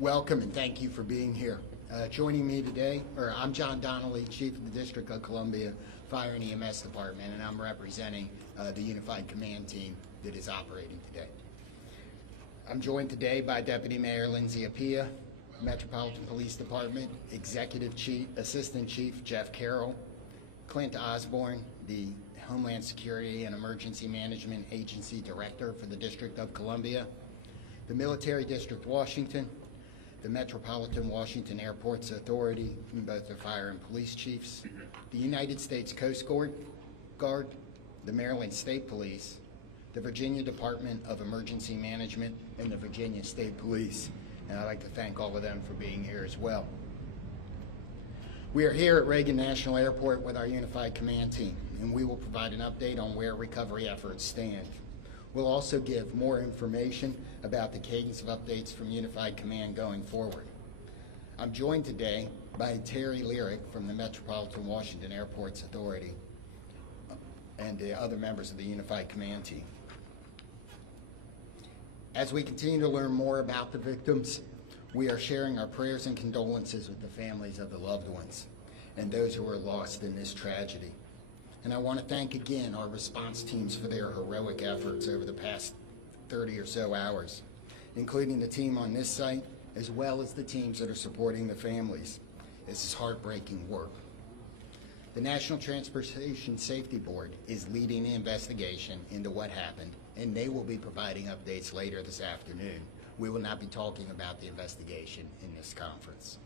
Welcome and thank you for being here. Joining me today, I'm John Donnelly, Chief of the District of Columbia Fire and EMS Department, and I'm representing the Unified Command Team that is operating today. I'm joined today by Deputy Mayor Lindsay Appiah, Metropolitan Police Department Executive Chief, Assistant Chief Jeff Carroll, Clint Osborne, the Homeland Security and Emergency Management Agency Director for the District of Columbia, the Military District Washington, the Metropolitan Washington Airports Authority, both the fire and police chiefs, the United States Coast Guard, the Maryland State Police, the Virginia Department of Emergency Management, and the Virginia State Police. And I'd like to thank all of them for being here as well. We are here at Reagan National Airport with our Unified Command Team, and we will provide an update on where recovery efforts stand. We'll also give more information about the cadence of updates from Unified Command going forward. I'm joined today by Terry Lyric from the Metropolitan Washington Airports Authority and the other members of the Unified Command Team. As we continue to learn more about the victims, we are sharing our prayers and condolences with the families of the loved ones and those who were lost in this tragedy. And I want to thank again our response teams for their heroic efforts over the past 30 or so hours, including the team on this site, as well as the teams that are supporting the families. This is heartbreaking work. The National Transportation Safety Board is leading the investigation into what happened, and they will be providing updates later this afternoon. We will not be talking about the investigation in this conference.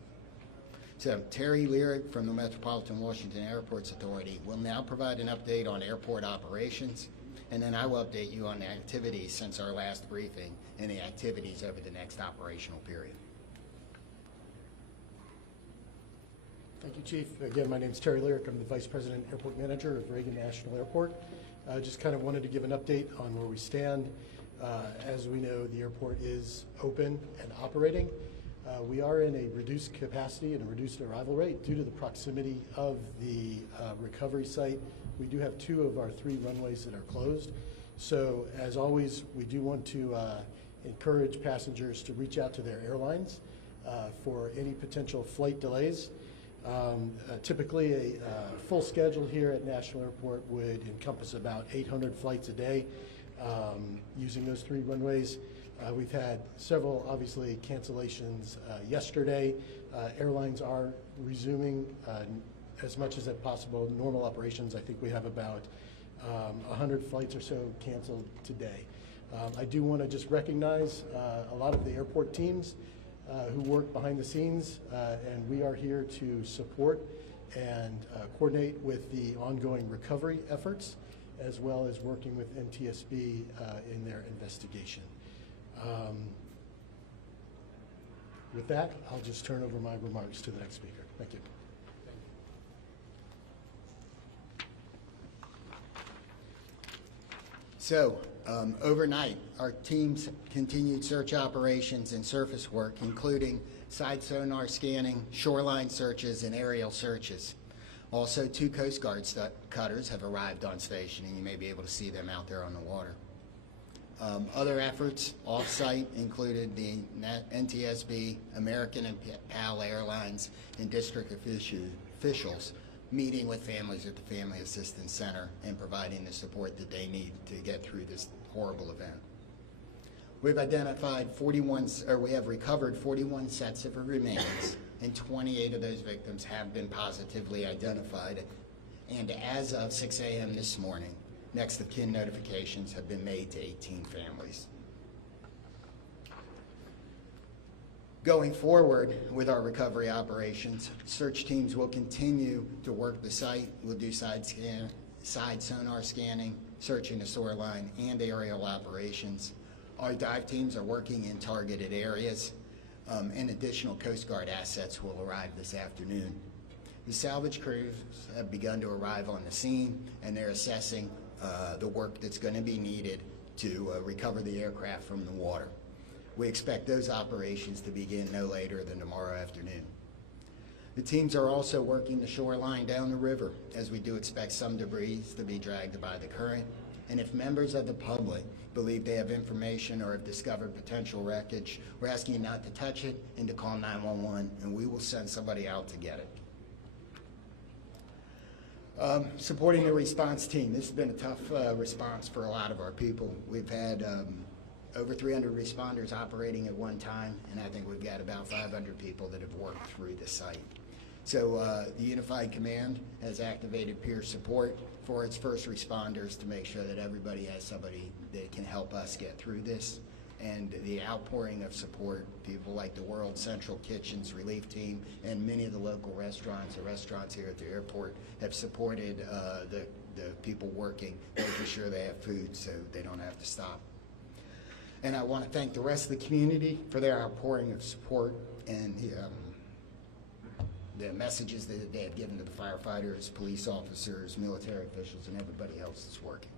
So Terry Lyric from the Metropolitan Washington Airports Authority will now provide an update on airport operations, and then I will update you on the activities since our last briefing and the activities over the next operational period. Thank you, Chief. Again, my name is Terry Lyric. I'm the Vice President Airport Manager of Reagan National Airport. I just kind of wanted to give an update on where we stand. As we know, the airport is open and operating. We are in a reduced capacity and a reduced arrival rate due to the proximity of the recovery site. We do have 2 of our 3 runways that are closed. So as always, we do want to encourage passengers to reach out to their airlines for any potential flight delays. Typically a full schedule here at National Airport would encompass about 800 flights a day using those 3 runways. We've had several, obviously, cancellations yesterday. Airlines are resuming as much as possible normal operations. I think we have about 100 flights or so canceled today. I do want to just recognize a lot of the airport teams who work behind the scenes, and we are here to support and coordinate with the ongoing recovery efforts, as well as working with NTSB in their investigation. With that, I'll just turn over my remarks to the next speaker. Thank you. So, overnight, our teams continued search operations and surface work, including side sonar scanning, shoreline searches, and aerial searches. Also, 2 Coast Guard cutters have arrived on station, and you may be able to see them out there on the water. Other efforts off-site included the NTSB, American and PAL Airlines, and district officials meeting with families at the Family Assistance Center and providing the support that they need to get through this horrible event. We've identified we have recovered 41 sets of remains, and 28 of those victims have been positively identified. And as of 6 a.m. this morning, next of kin notifications have been made to 18 families. Going forward with our recovery operations, search teams will continue to work the site. We'll do side sonar scanning, searching the shoreline, and aerial operations. Our dive teams are working in targeted areas, and additional Coast Guard assets will arrive this afternoon. The salvage crews have begun to arrive on the scene, and they're assessing the work that's going to be needed to recover the aircraft from the water. We expect those operations to begin no later than tomorrow afternoon. The teams are also working the shoreline down the river, as we do expect some debris to be dragged by the current, And if members of the public believe they have information or have discovered potential wreckage, we're asking you not to touch it and to call 911, and we will send somebody out to get it. Supporting the response team. This has been a tough response for a lot of our people. We've had over 300 responders operating at one time, and I think we've got about 500 people that have worked through the site. So the Unified Command has activated peer support for its first responders to make sure that everybody has somebody that can help us get through this. And the outpouring of support, people like the World Central Kitchens Relief Team and many of the local restaurants, the restaurants here at the airport, have supported the people working, making sure they have food so they don't have to stop. And I want to thank the rest of the community for their outpouring of support and the messages that they have given to the firefighters, police officers, military officials, and everybody else that's working.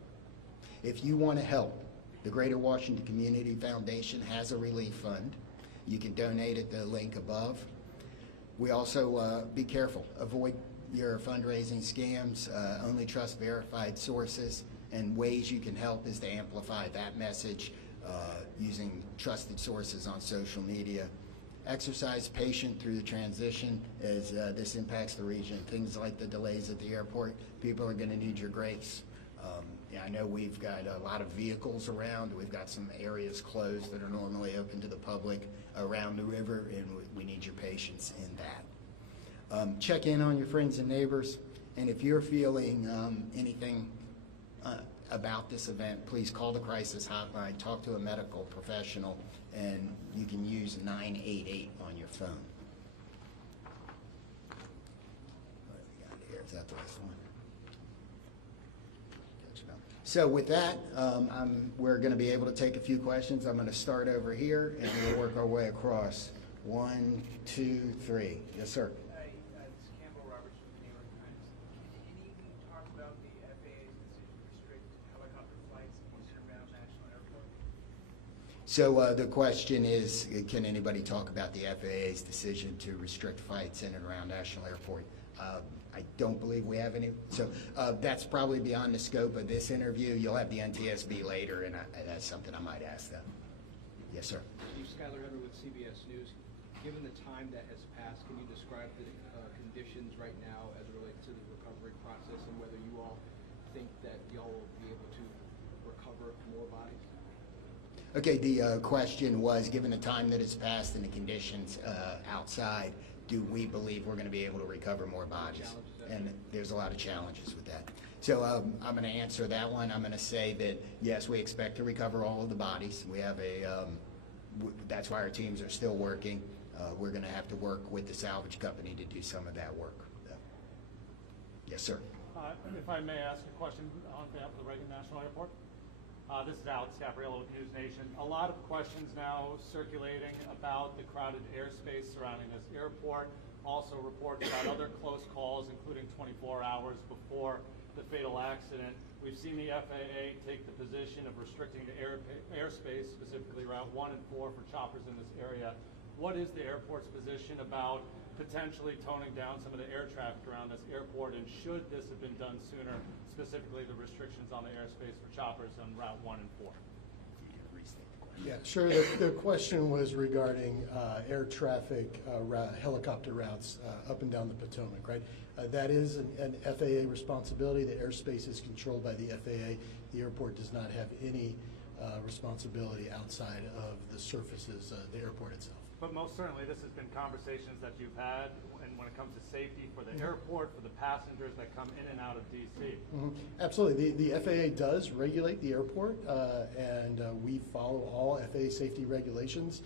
If you want to help, the Greater Washington Community Foundation has a relief fund. You can donate at the link above. We also, be careful, avoid your fundraising scams, only trust verified sources, and ways you can help is to amplify that message using trusted sources on social media. Exercise patience through the transition as this impacts the region. Things like the delays at the airport, people are going to need your grace. Yeah, I know we've got a lot of vehicles around. We've got some areas closed that are normally open to the public around the river, and we need your patience in that. Check in on your friends and neighbors, and if you're feeling anything about this event, please call the crisis hotline, talk to a medical professional, and you can use 988 on your phone. What do we got here? Is that the last one? So with that, we're going to be able to take a few questions. I'm going to start over here, and we'll work our way across. 1, 2, 3. Yes, sir. Hi, it's Campbell Roberts from the New York Times. Can you talk about the FAA's decision to restrict helicopter flights in and around National Airport? So the question is, can anybody talk about the FAA's decision to restrict flights in and around National Airport? I don't believe we have any. So that's probably beyond the scope of this interview. You'll have the NTSB later, and that's something I might ask them. Yes, sir. Chief Skylar Hunter with CBS News. Given the time that has passed, can you describe the conditions right now as it relates to the recovery process and whether you all think that y'all will be able to recover more bodies? Okay, the question was, given the time that has passed and the conditions outside, do we believe we're going to be able to recover more bodies? And there's a lot of challenges with that. So I'm going to answer that one. I'm going to say that, yes, we expect to recover all of the bodies. We have that's why our teams are still working. We're going to have to work with the salvage company to do some of that work. Yes, sir. If I may ask a question on behalf of the Reagan National Airport. This is Alex Gabriello with News Nation. A lot of questions now circulating about the crowded airspace surrounding this airport. Also reports about other close calls, including 24 hours before the fatal accident. We've seen the FAA take the position of restricting the airspace, specifically Route 1 and 4 for choppers in this area. What is the airport's position about potentially toning down some of the air traffic around this airport, and should this have been done sooner, specifically the restrictions on the airspace for choppers on Route 1 and 4? Yeah, sure. The question was regarding air traffic, helicopter routes up and down the Potomac, right? That is an FAA responsibility. The airspace is controlled by the FAA. The airport does not have any responsibility outside of the surfaces, the airport itself. But most certainly this has been conversations that you've had, and when it comes to safety for the airport, for the passengers that come in and out of D.C. Absolutely. The FAA does regulate the airport, and we follow all FAA safety regulations.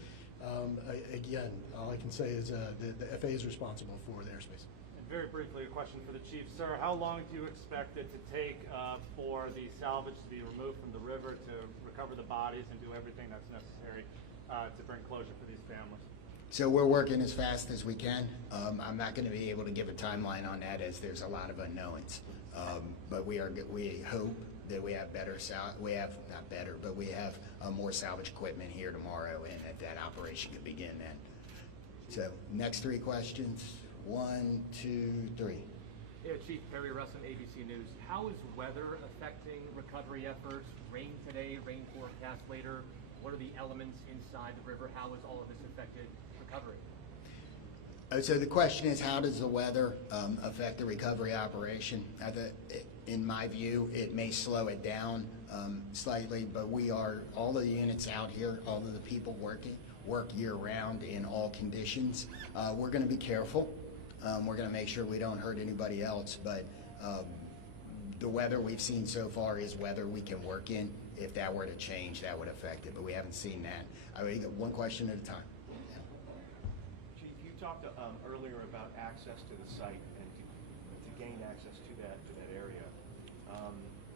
Again, all I can say is the FAA is responsible for the airspace. And very briefly, a question for the chief. Sir, how long do you expect it to take for the salvage to be removed from the river to recover the bodies and do everything that's necessary to bring closure for these families? So we're working as fast as we can. I'm not going to be able to give a timeline on that as there's a lot of unknowns. But we hope that we have we have more salvage equipment here tomorrow, and that operation can begin then. So next three questions. 1, 2, 3. Yeah, Chief Perry Russin, ABC News. How is weather affecting recovery efforts? Rain today, rain forecast later. What are the elements inside the river? How has all of this affected recovery? So the question is, how does the weather affect the recovery operation? In my view, it may slow it down slightly, but all of the units out here, all of the people working, work year-round in all conditions. We're going to be careful. We're going to make sure we don't hurt anybody else, but the weather we've seen so far is weather we can work in. If that were to change, that would affect it, but we haven't seen that. I mean, one question at a time. Chief, you talked earlier about access to the site and to gain access to that area.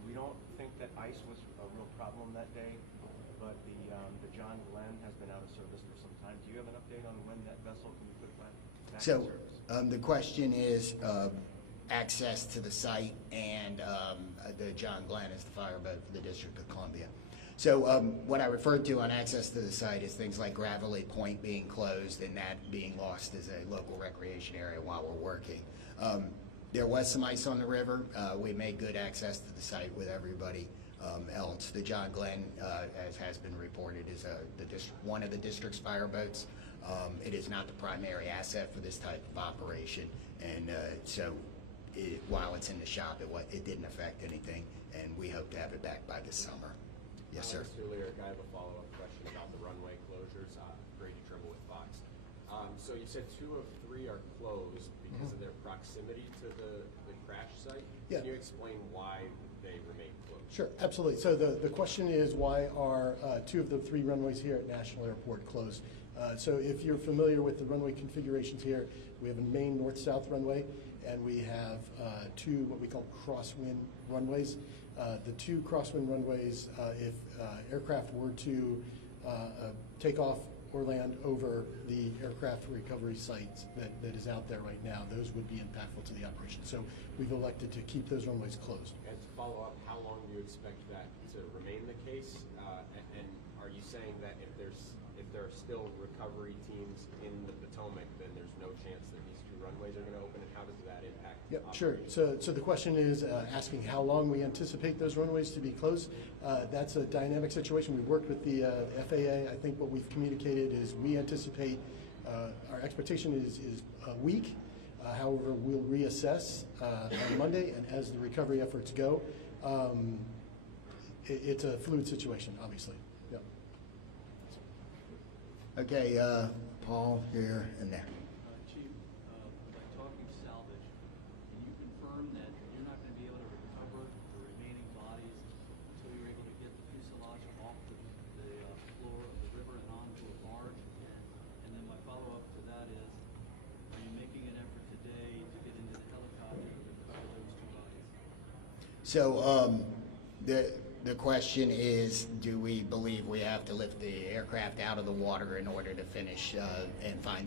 We don't think that ice was a real problem that day, but the John Glenn has been out of service for some time. Do you have an update on when that vessel can be put back in So service? the question is access to the site, and the John Glenn is the fireboat for the District of Columbia. So what I referred to on access to the site is things like Gravelly Point being closed and that being lost as a local recreation area while we're working. There was some ice on the river. We made good access to the site with everybody else. The John Glenn, as has been reported, is one of the district's fireboats. It is not the primary asset for this type of operation, and while it's in the shop, it didn't affect anything, and we hope to have it back by this summer. Yes, sir. Mr. Lyric, I have a follow-up question about the runway closures. Brady Trimble with Fox. So you said 2 of 3 are closed because of their proximity to the crash site. Yeah. Can you explain why they remain closed? Sure, absolutely. So the question is, why are 2 of the 3 runways here at National Airport closed? So if you're familiar with the runway configurations here, we have a main north-south runway, and we have 2 what we call crosswind runways. The 2 crosswind runways, if aircraft were to take off or land over the aircraft recovery site that is out there right now, those would be impactful to the operation. So we've elected to keep those runways closed. And to follow up, how long do you expect that to remain the case? And are you saying that if there are still recovery teams in the Potomac, then there's no chance that these 2 runways are going to open, and how does that impact Yep, sure. So the question is asking how long we anticipate those runways to be closed. That's a dynamic situation. We've worked with the FAA. I think what we've communicated is we anticipate, our expectation is a week. However, we'll reassess on Monday, and as the recovery efforts go, it's a fluid situation, obviously. Yep. Okay, Paul, here and there. Chief, by talking salvage, can you confirm that you're not going to be able to recover the remaining bodies until you're able to get the fuselage off the floor of the river and onto a barge? And then my follow-up to that is, are you making an effort today to get into the helicopter to recover those 2 bodies? So the question is, do we believe we have to lift the aircraft out of the water in order to finish and find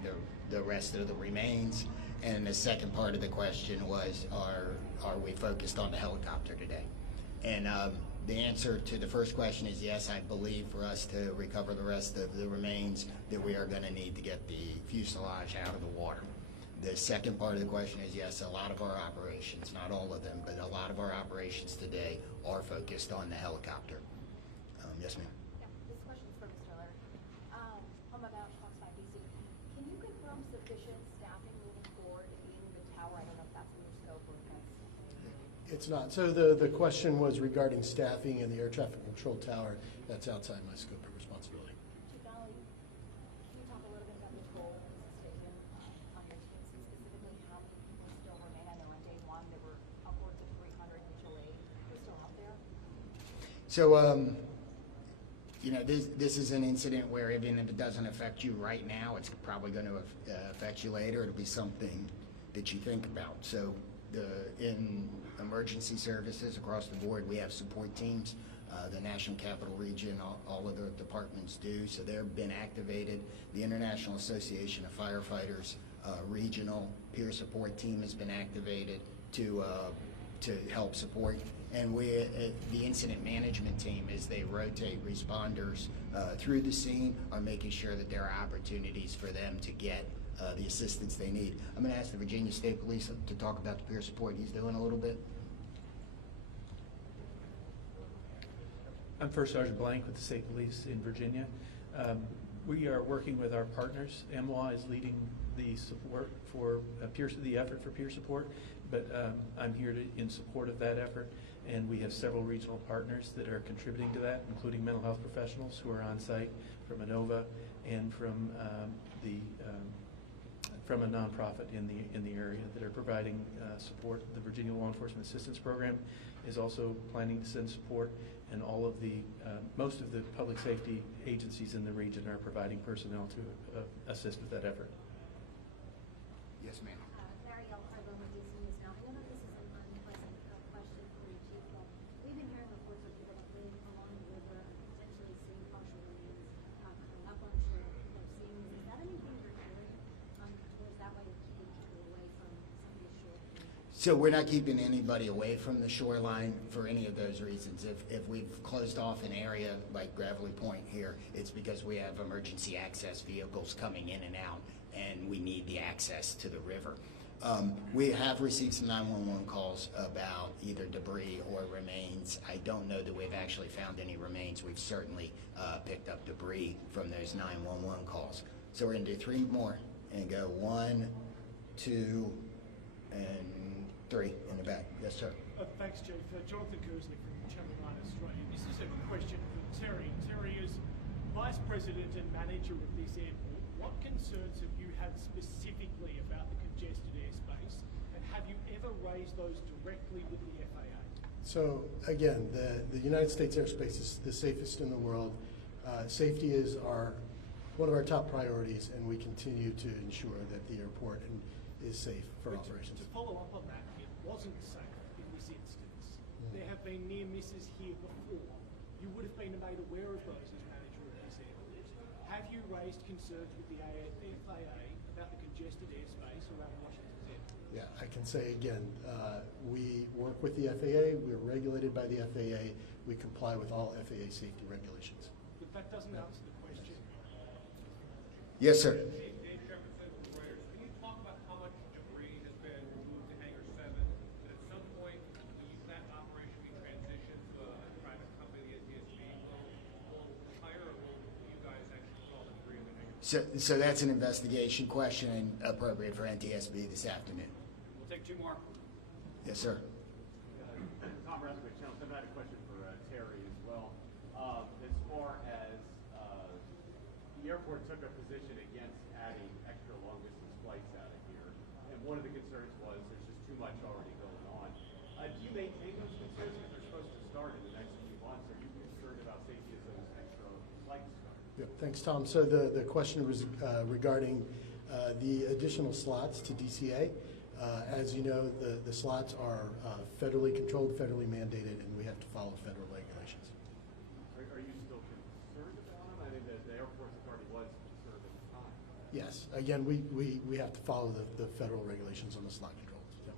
the rest of the remains? And the second part of the question was, are we focused on the helicopter today? And the answer to the first question is yes. I believe for us to recover the rest of the remains that we are going to need to get the fuselage out of the water. The second part of the question is yes, a lot of our operations, not all of them, but a lot of our operations today are focused on the helicopter. Yes, ma'am. Yeah, this question's for Mr. Lyric. I'm about Fox 5 DC. Can you confirm sufficient staffing moving forward in the tower? I don't know if that's in your scope or if that's... It's not. So the question was regarding staffing in the air traffic control tower. That's outside my scope of responsibility. Chief Donnelly, can you talk a little bit about the role that this has taken on your team, specifically how many people still remain? I know on day 1 there were upwards of 300 mutual aid. Who's still out there? So, you know, this is an incident where even if it doesn't affect you right now, it's probably going to affect you later. It'll be something that you think about. So in emergency services across the board, we have support teams. The National Capital Region, all of the departments do, so they've been activated. The International Association of Firefighters regional peer support team has been activated to help support. And the incident management team, as they rotate responders through the scene, are making sure that there are opportunities for them to get the assistance they need. I'm going to ask the Virginia State Police to talk about the peer support he's doing a little bit. I'm First Sergeant Blank with the State Police in Virginia. We are working with our partners. MWA is leading the support for the effort for peer support, but I'm here in support of that effort, and we have several regional partners that are contributing to that, including mental health professionals who are on site from ANOVA and from a nonprofit in the area that are providing support. The Virginia Law Enforcement Assistance Program is also planning to send support, and all of the most of the public safety agencies in the region are providing personnel to assist with that effort. Yes, ma'am. Mary L. Carbone with DC News Now. I know that this is an unpleasant question for you, Chief, but we've been hearing reports of people that live along the river and potentially seeing partial remains coming up on shore. They're seeing, is that anything you're hearing towards that way of keeping people away from some of these shore communities? So we're not keeping anybody away from the shoreline for any of those reasons. If we've closed off an area like Gravelly Point here, it's because we have emergency access vehicles coming in and out, and we need the access to the river. We have received some 911 calls about either debris or remains. I don't know that we've actually found any remains. We've certainly picked up debris from those 911 calls. So we're going to do 3 more and go 1, 2, and 3 in the back. Yes, sir. Thanks, Chief. Jonathan Kersley from Channel 9 Australia. This is a question for Terry. Terry, as Vice President and Manager of this airport, what concerns have you had specifically about the congested airspace, and have you ever raised those directly with the FAA? So again, the United States airspace is the safest in the world. Safety is one of our top priorities, and we continue to ensure that the airport is safe for operations. To follow up on that, it wasn't safe in this instance. There have been near misses here before. You would have been made aware of those as manager of this airport. Have you raised concerns with the FAA about the congested airspace around Washington's airport? Yeah, I can say again, we work with the FAA, we're regulated by the FAA, we comply with all FAA safety regulations. But that doesn't answer the question. Yes, sir. Can you talk about how much debris has been removed to Hangar 7? And at some point, will that operation be transitioned to a private company, the NTSB? Will retire, or will you guys actually put all the debris in the hangar? So that's an investigation question and appropriate for NTSB this afternoon. We'll take 2 more. Yes, sir. Tom Resnick, Channel 7. I had a question for Terry as well. As far as the airport took a position against adding extra long-distance flights out of here, and one of the concerns was there's just too much already going on. Do you maintain those concerns because they're supposed to start in the next few months? Are you concerned about safety as those extra flights start? Yep, thanks, Tom. So the question was regarding the additional slots to DCA. As you know, the slots are federally controlled, federally mandated, and we have to follow federal regulations. Are you still concerned about them? I mean, the airport authority was concerned at the time. Yes. Again, we have to follow the federal regulations on the slot controls. Yep.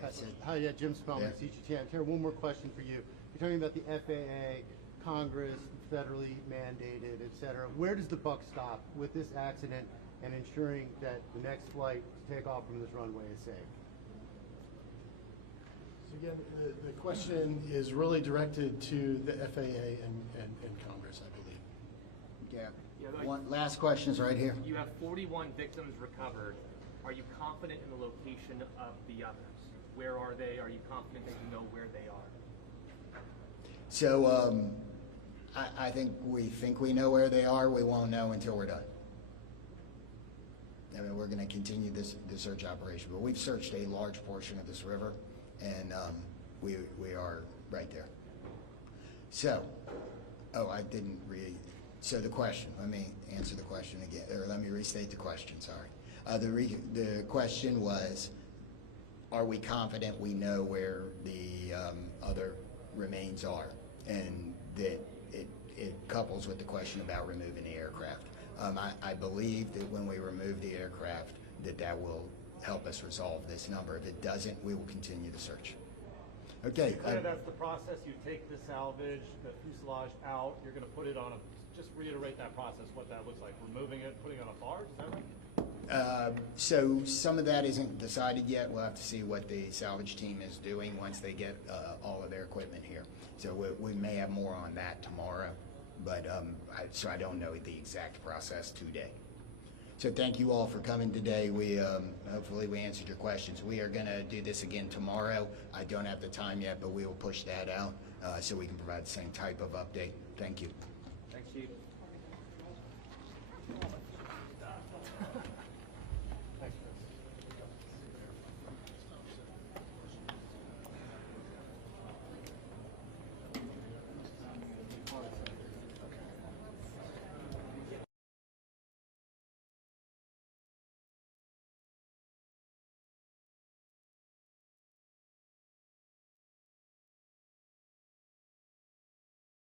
That's it. Hi, Jim Spellman, CGTN. Terry, one more question for you. You're talking about the FAA, Congress, federally mandated, et cetera. Where does the buck stop with this accident and ensuring that the next flight to take off from this runway is safe? So again, the question is really directed to the FAA and Congress, I believe. Yeah. One last question is right here. You have 41 victims recovered. Are you confident in the location of the others? Where are they? Are you confident that you know where they are? So I think we know where they are. We won't know until we're done. I mean, we're going to continue the search operation, but we've searched a large portion of this river, and we are right there. So, I didn't read. So the question. Let me answer the question again, or let me restate the question. Sorry. The question was, are we confident we know where the other remains are, and that it couples with the question about removing the aircraft. I believe that when we remove the aircraft, that will help us resolve this number. If it doesn't, we will continue the search. Okay. That's the process. You take the salvage, the fuselage out. You're going to put it on just reiterate that process, what that looks like. Removing it, putting it on a barge, is that right? So some of that isn't decided yet. We'll have to see what the salvage team is doing once they get all of their equipment here. So we may have more on that tomorrow, but so I don't know the exact process today. So thank you all for coming today. We hopefully we answered your questions. We are going to do this again tomorrow. I don't have the time yet, but we will push that out so we can provide the same type of update. Thank you.